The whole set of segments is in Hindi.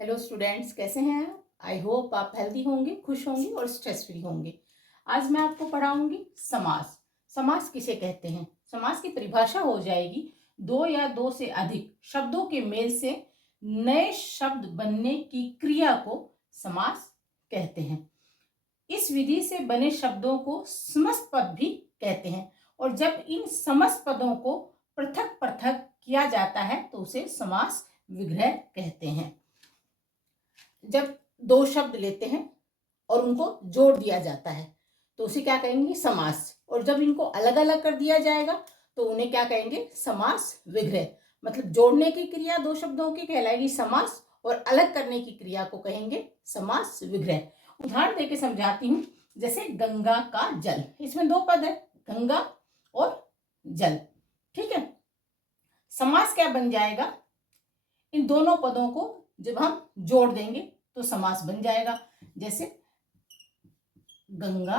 हेलो स्टूडेंट्स, कैसे हैं आप? आई होप आप हेल्दी होंगे, खुश होंगे और स्ट्रेस फ्री होंगे। आज मैं आपको पढ़ाऊंगी समास। समास किसे कहते हैं? समास की परिभाषा हो जाएगी दो या दो से अधिक शब्दों के मेल से नए शब्द बनने की क्रिया को समास कहते हैं। इस विधि से बने शब्दों को समस्त पद भी कहते हैं और जब इन समस्त पदों को पृथक पृथक किया जाता है तो उसे समास विग्रह कहते हैं। जब दो शब्द लेते हैं और उनको जोड़ दिया जाता है तो उसे क्या कहेंगे? समास। और जब इनको अलग अलग कर दिया जाएगा तो उन्हें क्या कहेंगे? समास विग्रह। मतलब जोड़ने की क्रिया दो शब्दों की कहलाएगी समास और अलग करने की क्रिया को कहेंगे समास विग्रह। उदाहरण देके समझाती हूँ। जैसे गंगा का जल, इसमें दो पद है, गंगा और जल। ठीक है, समास क्या बन जाएगा? इन दोनों पदों को जब हम जोड़ देंगे तो समास बन जाएगा। जैसे गंगा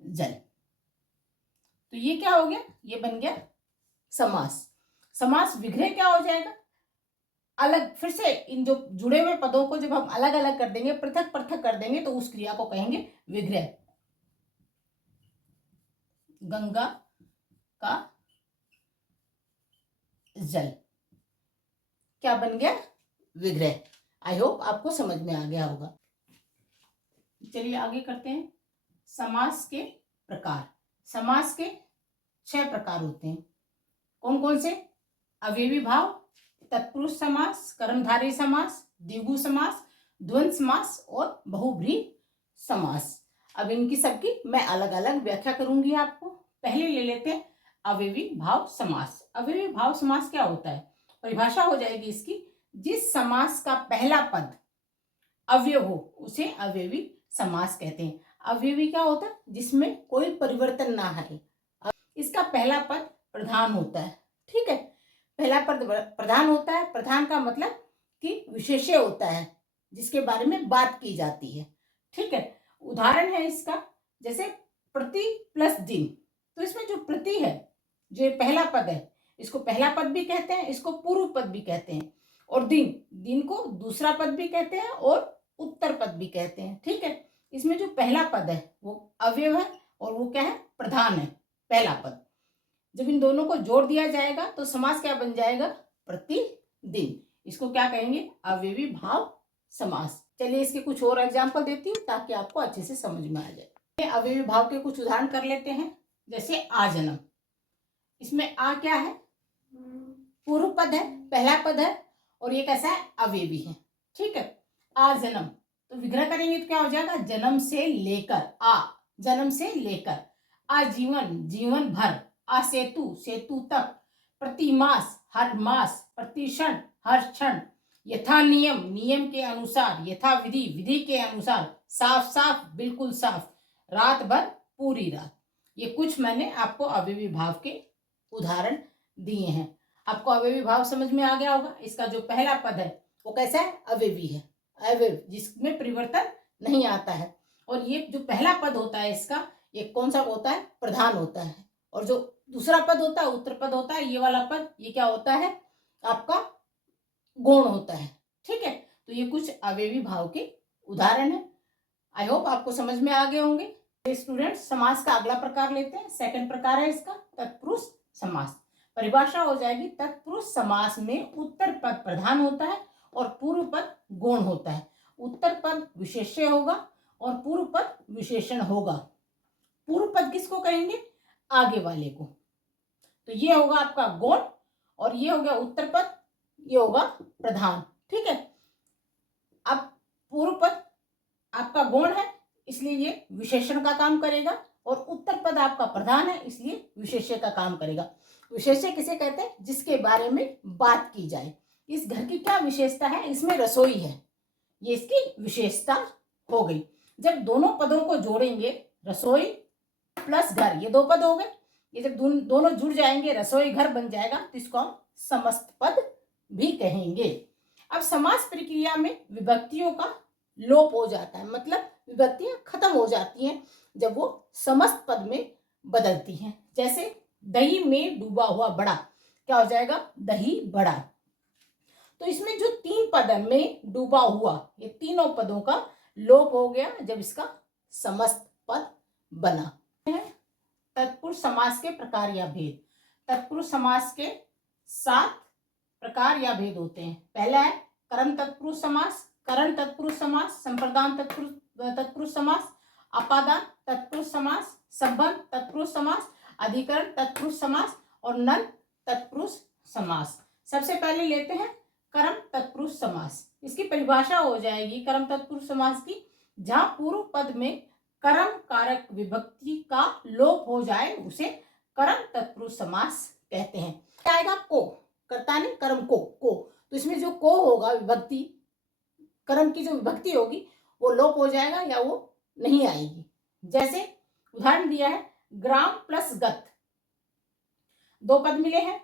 जल, तो ये क्या हो गया? ये बन गया समास। समास विग्रह क्या हो जाएगा? अलग, फिर से इन जो जुड़े हुए पदों को जब हम अलग अलग कर देंगे, पृथक पृथक कर देंगे तो उस क्रिया को कहेंगे विग्रह। गंगा का जल क्या बन गया? विग्रह। आई होप आपको समझ में आ गया होगा। चलिए आगे करते हैं। समास के प्रकार। समास के 6 प्रकार होते हैं। कौन कौन से? अवयवी भाव, तत्पुरुष समास, कर्मधारय समास, द्विगु समास, द्वंद्व समास और बहुब्रीहि समास। अब इनकी सबकी मैं अलग अलग व्याख्या करूंगी आपको। पहले ले लेते हैं अवयवी भाव समास। अवयवी भाव समास क्या होता है? परिभाषा हो जाएगी इसकी, जिस समास का पहला पद अवयव हो उसे अवयवी समास कहते हैं। अवयवी क्या होता है? जिसमें कोई परिवर्तन ना है। इसका पहला पद प्रधान होता है। ठीक है, पहला पद प्रधान होता है। प्रधान का मतलब कि विशेष्य होता है, जिसके बारे में बात की जाती है। ठीक है, उदाहरण है इसका, जैसे प्रति प्लस दिन। तो इसमें जो प्रति है, जो पहला पद है, इसको पहला पद भी कहते हैं, इसको पूर्व पद भी कहते हैं। और दिन, दिन को दूसरा पद भी कहते हैं और उत्तर पद भी कहते हैं। ठीक है, इसमें जो पहला पद है वो अवयव है और वो क्या है? प्रधान है, पहला पद। जब इन दोनों को जोड़ दिया जाएगा तो समास क्या बन जाएगा? प्रतिदिन। इसको क्या कहेंगे? अवयवी भाव समास। चलिए इसके कुछ और एग्जाम्पल देती हूँ ताकि आपको अच्छे से समझ में आ जाए। अवयवी भाव के कुछ उदाहरण कर लेते हैं। जैसे आजन्म, इसमें आ क्या है? पूर्व पद है, पहला पद है और ये कैसा है? अवयवी है। ठीक है, आजन्म तो विग्रह करेंगे तो क्या हो जाएगा? जन्म से लेकर, आ जन्म से लेकर। आजीवन, जीवन भर। असेतु, सेतु तक। प्रतिमास, हर मास। प्रतिक्षण, हर क्षण। यथा नियम, नियम के अनुसार। यथा विधि, विधि के अनुसार। साफ साफ, बिल्कुल साफ। रात भर, पूरी रात। ये कुछ मैंने आपको अवयवी भाव के उदाहरण दिए हैं। आपको अवयवी भाव समझ में आ गया होगा। इसका जो पहला पद है वो कैसा है? अवयवी है, अवयव जिसमें परिवर्तन नहीं आता है। और ये जो पहला पद होता है इसका, ये कौन सा होता है? प्रधान होता है। और जो दूसरा पद होता है, उत्तर पद होता है, ये वाला पद, ये क्या होता है? आपका गौण होता है। ठीक है, तो ये कुछ अवयवी भाव के उदाहरण है। आई होप आपको समझ में आ गए होंगे। स्टूडेंट्स, समास का अगला प्रकार लेते हैं। सेकंड प्रकार है इसका तत्पुरुष समास। परिभाषा हो जाएगी, तत्पुरुष समास में उत्तर पद प्रधान होता है और पूर्व पद गौण होता है। उत्तर पद विशेष्य होगा और पूर्व पद विशेषण होगा। पूर्व पद किसको कहेंगे? आगे वाले को। तो ये होगा आपका गौण और ये हो गया उत्तर पद, ये होगा प्रधान। ठीक है, अब पूर्व पद आपका गौण है इसलिए ये विशेषण का काम करेगा और उत्तर पद आपका प्रधान है इसलिए विशेष्य का काम करेगा। विशेष्य किसे कहते हैं? जिसके बारे में बात की जाए। इस घर की क्या विशेषता है? इसमें रसोई है, ये इसकी विशेषता हो गई। जब दोनों पदों को जोड़ेंगे, रसोई प्लस घर, ये दो पद हो गए। ये जब दोनों जुड़ जाएंगे, रसोई घर बन जाएगा, तो इसको हम समस्त पद भी कहेंगे। अब समास प्रक्रिया में विभक्तियों का लोप हो जाता है, मतलब विभक्तियां खत्म हो जाती हैं जब वो समस्त पद में बदलती हैं। जैसे दही में डूबा हुआ बड़ा, क्या हो जाएगा? दही बड़ा। तो इसमें जो 3 पद है में डूबा हुआ, ये तीनों पदों का लोप हो गया जब इसका समस्त पद बना है। तत्पुरुष समास के प्रकार या भेद। तत्पुरुष समास के 7 प्रकार या भेद होते हैं। पहला है कर्म तत्पुरुष समास, करण तत्पुरुष समास, संप्रदान तत्पुरुष समास, अपादान तत्पुरुष समास, संबंध तत्पुरुष समास, अधिकरण तत्पुरुष समास और नन तत्पुरुष समास। सबसे पहले लेते हैं कर्म तत्पुरुष समास। इसकी परिभाषा हो जाएगी कर्म तत्पुरुष समास की, जहां पूर्व पद में कर्म कारक विभक्ति का लोप हो जाए उसे कर्म तत्पुरुष समास कहते हैं। क्या आएगा? को, कर्ता ने कर्म को, तो इसमें जो को होगा विभक्ति, कर्म की जो विभक्ति होगी वो लोप हो जाएगा या वो नहीं आएगी। जैसे उदाहरण दिया है ग्राम प्लस गत, 2 पद मिले हैं,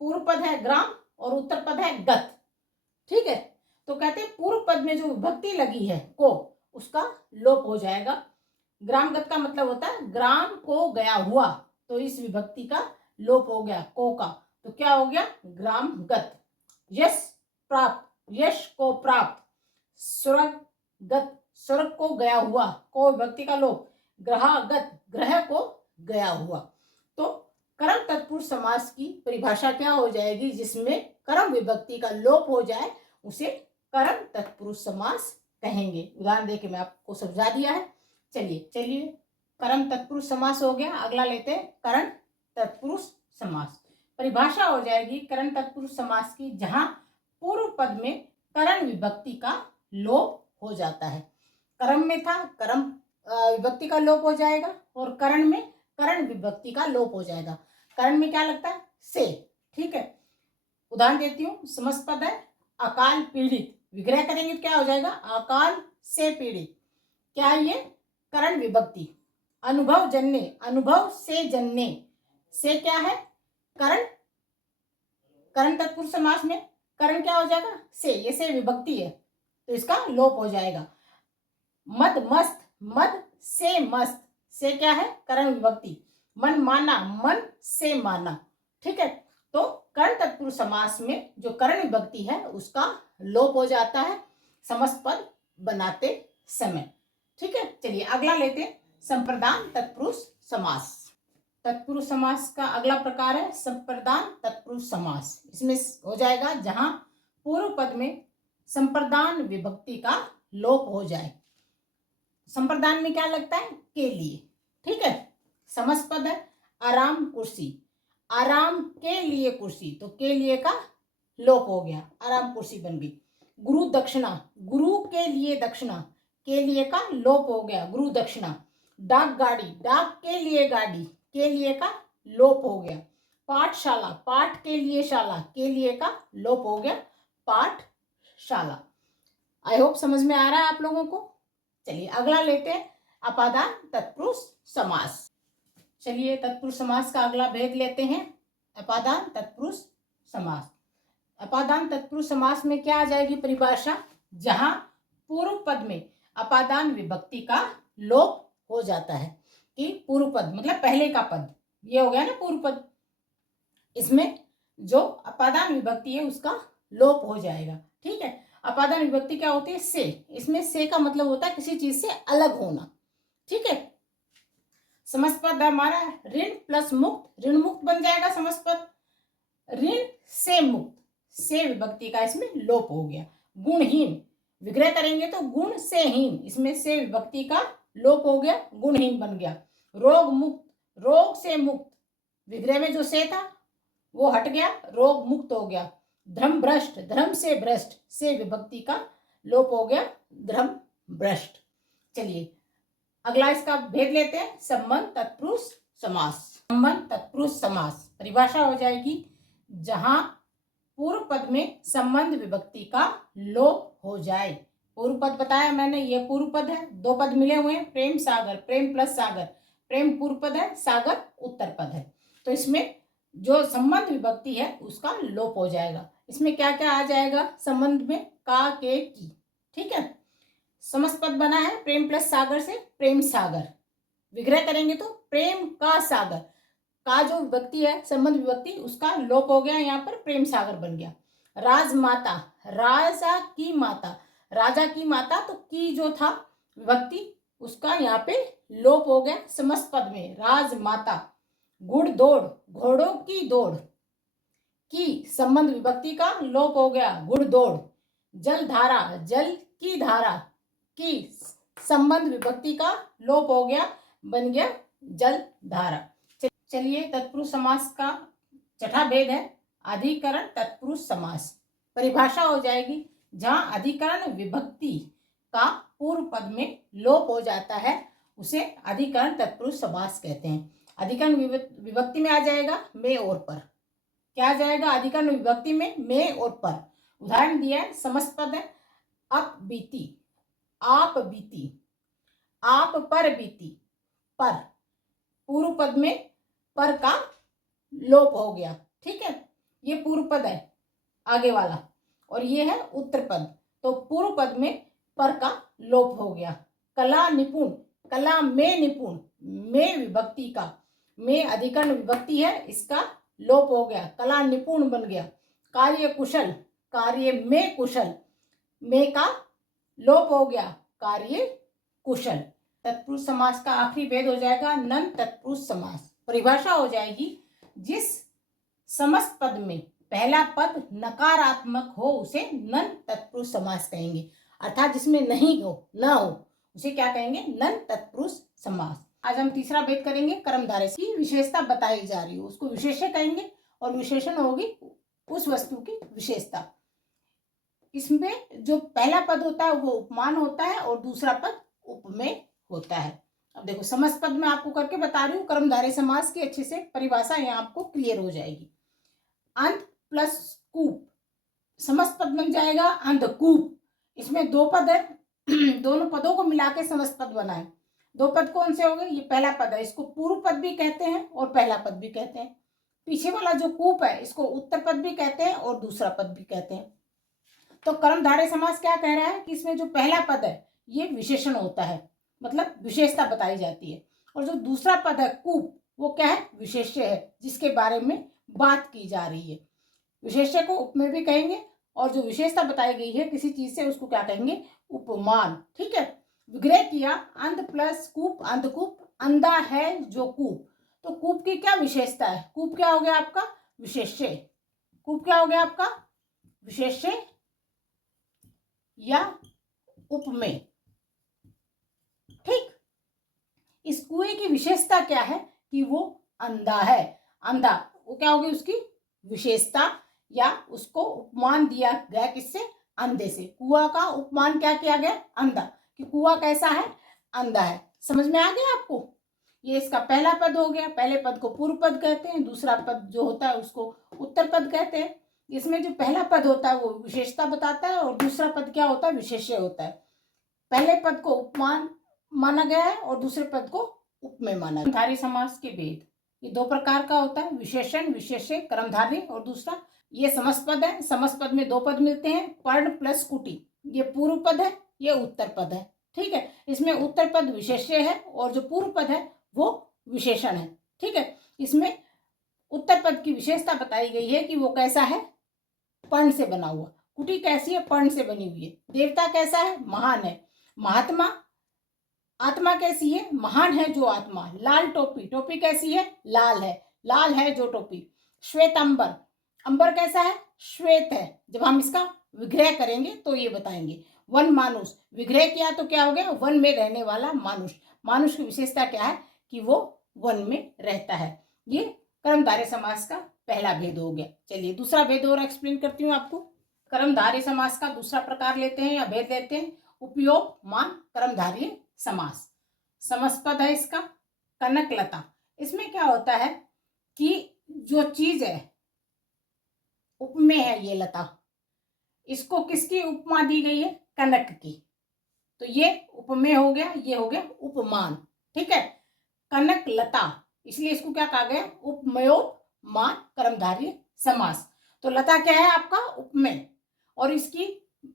पूर्व पद है ग्राम और उत्तर पद है गत। ठीक है, तो कहते हैं पूर्व पद में जो विभक्ति लगी है को, उसका लोप हो जाएगा। ग्राम गत का मतलब होता है ग्राम को गया हुआ, तो इस विभक्ति का लोप हो गया को का, तो क्या हो गया? ग्राम गत। यश प्राप्त, यश को प्राप्त। स्वर्ग गत, स्वर्ग को गया हुआ, को विभक्ति का लोप। ग्रहागत, ग्रह को गया हुआ। तो कर्म तत्पुरुष समास की परिभाषा क्या हो जाएगी? जिसमें कर्म विभक्ति का लोप हो जाए उसे कर्म तत्पुरुष समास कहेंगे। उदाहरण देके मैं आपको समझा दिया है। चलिए कर्म तत्पुरुष समास हो गया। अगला लेते हैं करण तत्पुरुष समास। परिभाषा हो जाएगी करण तत्पुरुष समास की, जहां पूर्व पद में करण विभक्ति का लोप हो जाता है। कर्म में था कर्म विभक्ति का लोप हो जाएगा और करण में करण विभक्ति का लोप हो जाएगा। करण में क्या लगता है? से। ठीक है, उदाहरण देती हूँ। समस्त पद है अकाल पीड़ित, विग्रह करेंगे तो क्या हो जाएगा? अकाल से पीड़ित। क्या ये? करण विभक्ति। अनुभव जन्ने, अनुभव से जन्ने, से क्या है? करण। करण तत्पुरुष समास में करण क्या हो जाएगा? से, ये से विभक्ति है तो इसका लोप हो जाएगा। मद मस्त, मद से मस्त, से क्या है? करण विभक्ति। मन माना, मन से माना। ठीक है, तो करण तत्पुरुष समास में जो करण विभक्ति है उसका लोप हो जाता है समस्त पद बनाते समय। ठीक है, चलिए अगला लेते हैं संप्रदान तत्पुरुष समास। तत्पुरुष समास का अगला प्रकार है संप्रदान तत्पुरुष समास। इसमें हो जाएगा जहां पूर्व पद में संप्रदान विभक्ति का लोप हो जाए। संप्रदान में क्या लगता है? के लिए। ठीक है, समस्त पद है आराम कुर्सी, आराम के लिए कुर्सी, तो के लिए का लोप हो गया, आराम कुर्सी बन गई। गुरु दक्षिणा, गुरु के लिए दक्षिणा, के लिए का लोप हो गया, गुरु दक्षिणा। डाक गाड़ी, डाक के लिए गाड़ी, के लिए का लोप हो गया। पाठशाला, पाठ के लिए शाला, के लिए का लोप हो गया, पाठशाला। आई होप समझ में आ रहा है आप लोगों को। चलिए अगला लेते हैं अपादान तत्पुरुष समास। चलिए तत्पुरुष समास का अगला भेद लेते हैं, अपादान तत्पुरुष समास। अपादान तत्पुरुष समास में क्या आ जाएगी परिभाषा? जहां पूर्व पद में अपादान विभक्ति का लोप हो जाता है। कि पूर्व पद मतलब पहले का पद, ये हो गया ना पूर्व पद, इसमें जो अपादान विभक्ति है उसका लोप हो जाएगा। ठीक है, अपादान विभक्ति क्या होती है? से। इसमें से का मतलब होता है किसी चीज से अलग होना। ठीक है, समस्त पद हमारा ऋण प्लस मुक्त, ऋण मुक्त बन जाएगा समस्त पद। ऋण से मुक्त, से विभक्ति का इसमें लोप हो गया। गुणहीन, विग्रह करेंगे तो गुण से हीन, इसमें से विभक्ति का लोप हो गया, गुणहीन बन गया। रोग मुक्त, रोग से मुक्त, विग्रह में जो से था वो हट गया, रोग मुक्त हो गया। धर्म भ्रष्ट, धर्म से भ्रष्ट, से विभक्ति का लोप हो गया, धर्म भ्रष्ट। चलिए अगला इसका भेद लेते हैं संबंध तत्पुरुष समास। संबंध तत्पुरुष समास परिभाषा हो जाएगी जहां पूर्व पद में संबंध विभक्ति का लोप हो जाए। पूर्व पद बताया मैंने, ये पूर्व पद है, 2 पद मिले हुए हैं, प्रेम सागर, प्रेम प्लस सागर। प्रेम पूर्व पद है, सागर उत्तर पद है, तो इसमें जो संबंध विभक्ति है उसका लोप हो जाएगा। इसमें क्या क्या आ जाएगा संबंध में? का, के, की। ठीक है, समस्त पद बना है प्रेम प्लस सागर से, प्रेम सागर। विग्रह करेंगे तो प्रेम का सागर, का जो विभक्ति है संबंध विभक्ति उसका लोप हो गया, यहाँ पर प्रेम सागर बन गया। राजमाता, राजा की माता, राजा की माता, तो की जो था विभक्ति उसका यहाँ पे लोप हो गया समस्त पद में, राजमाता। गुड़ दौड़, घोड़ों की दौड़, की संबंध विभक्ति का लोप हो गया, गुड़ दौड़। जल धारा, जल की धारा, की संबंध विभक्ति का लोप हो गया, बन गया जल धारा। चलिए तत्पुरुष समास का छठा भेद है अधिकरण तत्पुरुष समास। परिभाषा हो जाएगी, जहां अधिकरण विभक्ति का पूर्व पद में लोप हो जाता है उसे अधिकरण तत्पुरुष समास कहते हैं। अधिकरण विभक्ति में आ जाएगा में और पर। क्या आ जाएगा अधिकरण विभक्ति में और पर? उदाहरण दिया है, समस्त पद है, अप बीती, आप बीती, आप पर बीती, पर पूर्व पद में पर का लोप हो गया, ठीक है। ये पूर्व पद है आगे वाला और ये है उत्तर पद, तो पूर्व पद में पर का लोप हो गया। कला निपुण, कला में निपुण, में विभक्ति का, में अधिकरण विभक्ति है, इसका लोप हो गया, कला निपुण बन गया। कार्य कुशल, कार्य में कुशल, में का लोप हो गया, कार्य कुशल। तत्पुरुष समास का आखिरी भेद हो जाएगा नन तत्पुरुष समास। परिभाषा हो जाएगी, जिस समस्त पद में पहला पद नकारात्मक हो उसे नन तत्पुरुष समास कहेंगे, अर्थात जिसमें नहीं हो, न हो, उसे क्या कहेंगे? नन तत्पुरुष समास। आज हम तीसरा भेद करेंगे कर्मधारय की विशेषता बताई जा रही हो उसको विशेष्य कहेंगे और विशेषण होगी उस वस्तु की विशेषता। इसमें जो पहला पद होता है वो उपमान होता है और दूसरा पद उपमेय होता है। अब देखो समस्त पद में आपको करके बता रही हूँ, कर्मधारय समास की अच्छे से परिभाषा यहाँ आपको क्लियर हो जाएगी। अंध प्लस कूप, समस्त पद बन जाएगा अंधकूप। इसमें दो पद है, दोनों पदों को मिला के समस्त पद बना है। दो पद कौन से हो गए? ये पहला पद है, इसको पूर्व पद भी कहते हैं और पहला पद भी कहते हैं। पीछे वाला जो कूप है इसको उत्तर पद भी कहते हैं और दूसरा पद भी कहते हैं। तो कर्मधारय समास क्या कह रहा है कि इसमें जो पहला पद है ये विशेषण होता है, मतलब विशेषता बताई जाती है, और जो दूसरा पद है कूप वो क्या है? विशेष्य है, जिसके बारे में बात की जा रही है। विशेष्य को उपमेय भी कहेंगे और जो विशेषता बताई गई है किसी चीज से उसको क्या कहेंगे? उपमान, ठीक है। विग्रह किया, अंध प्लस कूप अंधकूप, अंधा है जो कूप, तो कूप की क्या विशेषता है? कूप क्या हो गया आपका? विशेष्य। कूप क्या हो गया आपका? विशेष्य या उपमेय, ठीक। इस कुएं की विशेषता क्या है कि वो अंधा है। अंधा वो क्या होगी उसकी विशेषता, या उसको उपमान दिया गया किससे? अंधे से। कुआं का उपमान क्या किया गया? अंधा, कि कुआं कैसा है? अंधा है। समझ में आ गया आपको? ये इसका पहला पद हो गया। पहले पद को पूर्व पद कहते हैं, दूसरा पद जो होता है उसको उत्तर पद कहते हैं। इसमें जो पहला पद होता है वो विशेषता बताता है और दूसरा पद क्या होता है? विशेष्य होता है। पहले पद को उपमान माना गया है और दूसरे पद को उपमेय माना गया। कर्मधारय समास के भेद ये दो प्रकार का होता है, विशेषण विशेष्य कर्मधारय, और दूसरा ये समस्त पद है। समस्त पद में दो पद मिलते हैं, पर्ण प्लस कुटी। ये पूर्व पद है, ये उत्तर पद है, ठीक है। इसमें उत्तर पद विशेष्य है और जो पूर्व पद है वो विशेषण है, ठीक है। इसमें उत्तर पद की विशेषता बताई गई है कि वो कैसा है? पर्ण से बना हुआ। कुटी कैसी है? पर्ण से बनी हुई है। देवता कैसा है? महान है। महात्मा, आत्मा कैसी है? महान है जो आत्मा। लाल टोपी, टोपी कैसी है? लाल है, लाल है जो टोपी। श्वेत अंबर, अंबर कैसा है? श्वेत है। जब हम इसका विग्रह करेंगे तो ये बताएंगे। वन मानुष, विग्रह किया तो क्या हो गया? वन में रहने वाला मानुष। मानुष की विशेषता क्या है? कि वो वन में रहता है। ये कर्मधारय समास का पहला भेद हो गया। चलिए दूसरा भेद और एक्सप्लेन करती हूँ आपको। कर्मधारय समास का दूसरा प्रकार लेते हैं या भेद लेते हैं, उपयोग मान कर्मधारय समास। समस्त पद है इसका कनकलता। इसमें क्या होता है कि जो चीज है उपमेय है, ये लता, इसको किसकी उपमा दी गई है? कनक की, तो ये उपमेय हो गया, ये हो गया उपमान, ठीक है। कनक लता, इसलिए इसको क्या कहा गया? उपमेयोपमान कर्मधारय समास। तो लता क्या है आपका? उपमेय, और इसकी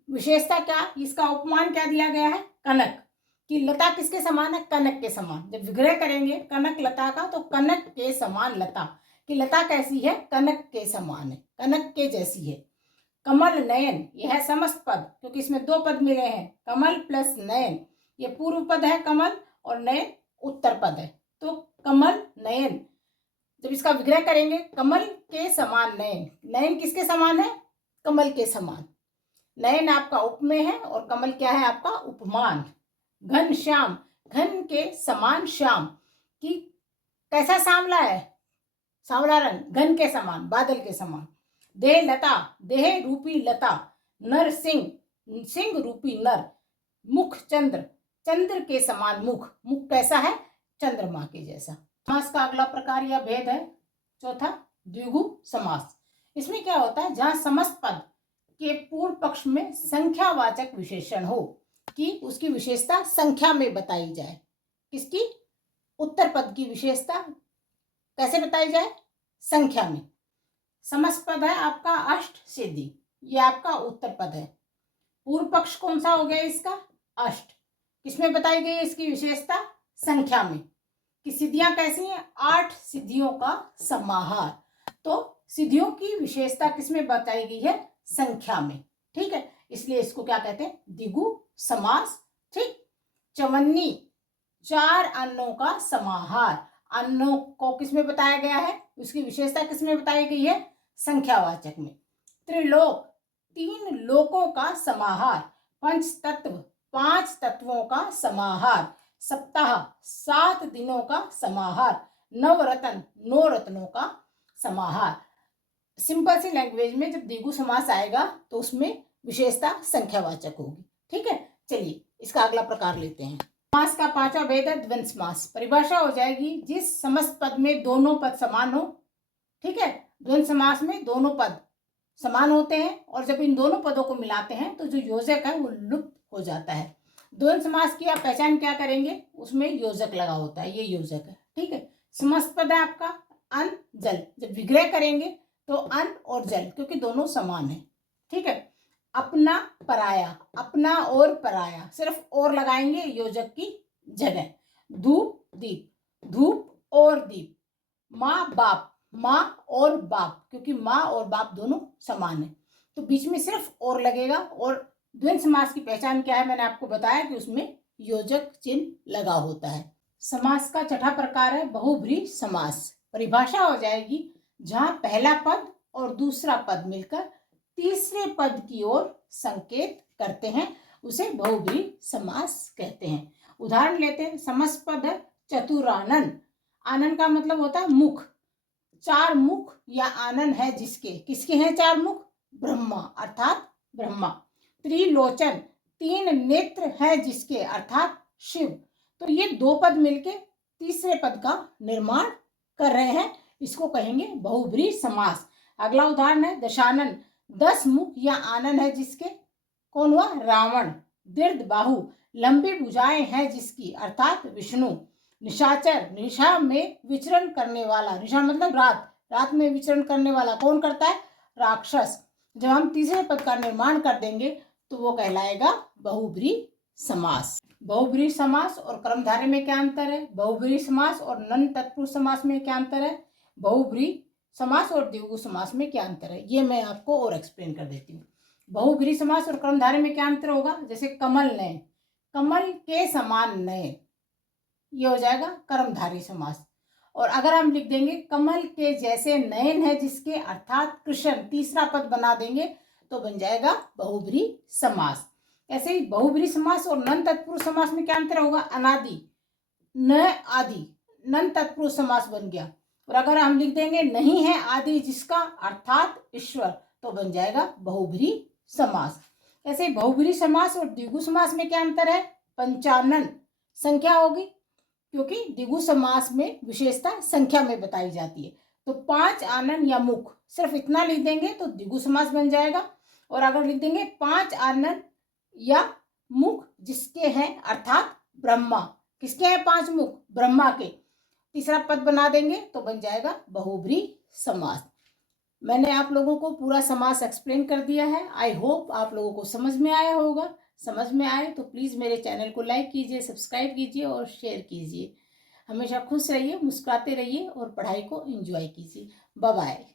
विशेषता क्या? इसका उपमान क्या दिया गया है? कनक, कि लता किसके समान है? कनक के समान। जब विग्रह करेंगे कनक लता का तो कनक के समान लता, कि लता कैसी है? कनक के समान है, कनक के जैसी है। कमल नयन, यह है समस्त पद क्योंकि इसमें दो पद मिले हैं, कमल प्लस नयन, ये पूर्व पद है कमल और नयन उत्तर पद है, तो कमल नयन। जब इसका विग्रह करेंगे, कमल के समान नयन, नयन किसके समान है? कमल के समान। नयन आपका उपमेय है और कमल क्या है? आपका उपमान। घन श्याम, घन के समान श्याम, कि कैसा सांवला है? सांवला रंग, घन के समान, बादल के समान। देह लता, देह रूपी लता। नर सिंह, सिंह रूपी नर। मुख चंद्र, चंद्र के समान मुख, मुख कैसा है? चंद्रमा के जैसा। समास का अगला प्रकार या भेद है चौथा, द्विगु समास। इसमें क्या होता है? जहां समस्त पद के पूर्व पक्ष में संख्यावाचक विशेषण हो, कि उसकी विशेषता संख्या में बताई जाए। किसकी? उत्तर पद की विशेषता कैसे बताई जाए? संख्या में। समस्त पद है आपका अष्ट सिद्धि, ये आपका उत्तर पद है। पूर्व पक्ष कौन सा हो गया इसका? अष्ट। किसमें बताई गई है इसकी विशेषता? संख्या में। कि सिद्धियां कैसी हैं? 8 सिद्धियों का समाहार। तो सिद्धियों की विशेषता किसमें बताई गई है? संख्या में। ठीक है, इसलिए इसको क्या कहते हैं? द्विगु समास। ठीक। चवन्नी, 4 अन्नों का समाहार। अन्नों को किसमें बताया गया है? उसकी विशेषता किसमें बताई गई है? संख्यावाचक में। त्रिलोक, 3 लोकों का समाहार। पंच तत्व, 5 तत्वों का समाहार। सप्ताह, 7 दिनों का समाहार। नवरत्न, 9 रत्नों का समाहार। सिंपल सी लैंग्वेज में जब द्विगु समास आएगा तो उसमें विशेषता संख्यावाचक होगी। ठीक है, चलिए इसका अगला प्रकार लेते हैं। समास का पांचवा भेद है द्वंद्व समास। परिभाषा हो जाएगी, जिस समस्त पद में दोनों पद समान हो। ठीक है, द्वंद्व समास में दोनों पद समान होते हैं और जब इन दोनों पदों को मिलाते हैं तो जो योजक है वो लुप्त हो जाता है। द्वंद्व समास की आप पहचान क्या करेंगे? उसमें योजक लगा होता है, ये योजक है। ठीक है, समस्त पद है आपका अन्न जल, जब विग्रह करेंगे तो अन्न और जल, क्योंकि दोनों समान है। ठीक है, अपना पराया, अपना और पराया, सिर्फ और लगाएंगे योजक की जगह। धूप दीप, धूप और दीप। माँ बाप, माँ और बाप, क्योंकि माँ और बाप दोनों समान है, तो बीच में सिर्फ और लगेगा। और द्वंद्व समास की पहचान क्या है? मैंने आपको बताया कि उसमें योजक चिन्ह लगा होता है। समास का छठा प्रकार है बहुब्रीहि समास। परिभाषा हो जाएगी, जहां पहला पद और दूसरा पद मिलकर तीसरे पद की ओर संकेत करते हैं, उसे बहुब्रीहि समास कहते हैं। उदाहरण लेते हैं। समस्त पद है चतुरानन। आनन का मतलब होता है मुख। 4 मुख या आनन है जिसके, किसके हैं 4 मुख? ब्रह्मा, अर्थात ब्रह्मा। त्रिलोचन, 3 नेत्र है जिसके, अर्थात शिव। तो ये 2 पद मिलके तीसरे पद का निर्माण कर रहे हैं, इसको कहेंगे बहुब्रीहि समास। अगला उदाहरण है दशानन, 10 मुख या आनन है जिसके, कौन हुआ? रावण। दीर्घ बाहु, लंबी भुजाएं हैं जिसकी, अर्थात विष्णु। निशाचर, निशा में विचरण करने वाला, निशा मतलब रात, रात में विचरण करने वाला कौन करता है? राक्षस। जब हम तीसरे पद का निर्माण कर देंगे तो वो कहलाएगा बहुब्रीहि समास। बहुब्रीहि समास और कर्मधारय में क्या अंतर है? बहुब्रीहि समास और नन तत्पुरुष समास में क्या अंतर है? बहुब्रीहि समास और द्विगु समास में क्या अंतर है? ये मैं आपको और एक्सप्लेन कर देती हूँ। बहुब्रीहि समास और कर्मधारय में क्या अंतर होगा? जैसे कमल नयन, कमल के समान नयन, ये हो जाएगा कर्मधारय समास। और अगर हम लिख देंगे कमल के जैसे नयन है जिसके, अर्थात कृष्ण, तीसरा पद बना देंगे तो बन जाएगा बहुब्रीहि समास। ऐसे ही बहुब्रीहि समास और नन तत्पुरुष समास में क्या अंतर होगा? अनादि, न आदि, नन तत्पुरुष समास बन गया। और अगर हम लिख देंगे नहीं है आदि जिसका, अर्थात ईश्वर, तो बन जाएगा बहुब्रीहि समास। ऐसे बहुब्रीहि समास और द्विगु समास में क्या अंतर है? पंचानन, संख्या होगी, क्योंकि द्विगु समास में विशेषता संख्या में बताई जाती है। तो 5 आनन या मुख, सिर्फ इतना लिख देंगे तो द्विगु समास बन जाएगा। और अगर लिख देंगे 5 आनन या मुख जिसके हैं, अर्थात ब्रह्मा, किसके हैं 5 मुख? ब्रह्मा के, तीसरा पद बना देंगे तो बन जाएगा बहुब्रीहि समास। मैंने आप लोगों को पूरा समास एक्सप्लेन कर दिया है। आई होप आप लोगों को समझ में आया होगा। समझ में आए तो प्लीज़ मेरे चैनल को लाइक कीजिए, सब्सक्राइब कीजिए और शेयर कीजिए। हमेशा खुश रहिए, मुस्कुराते रहिए और पढ़ाई को एंजॉय कीजिए। Bye bye.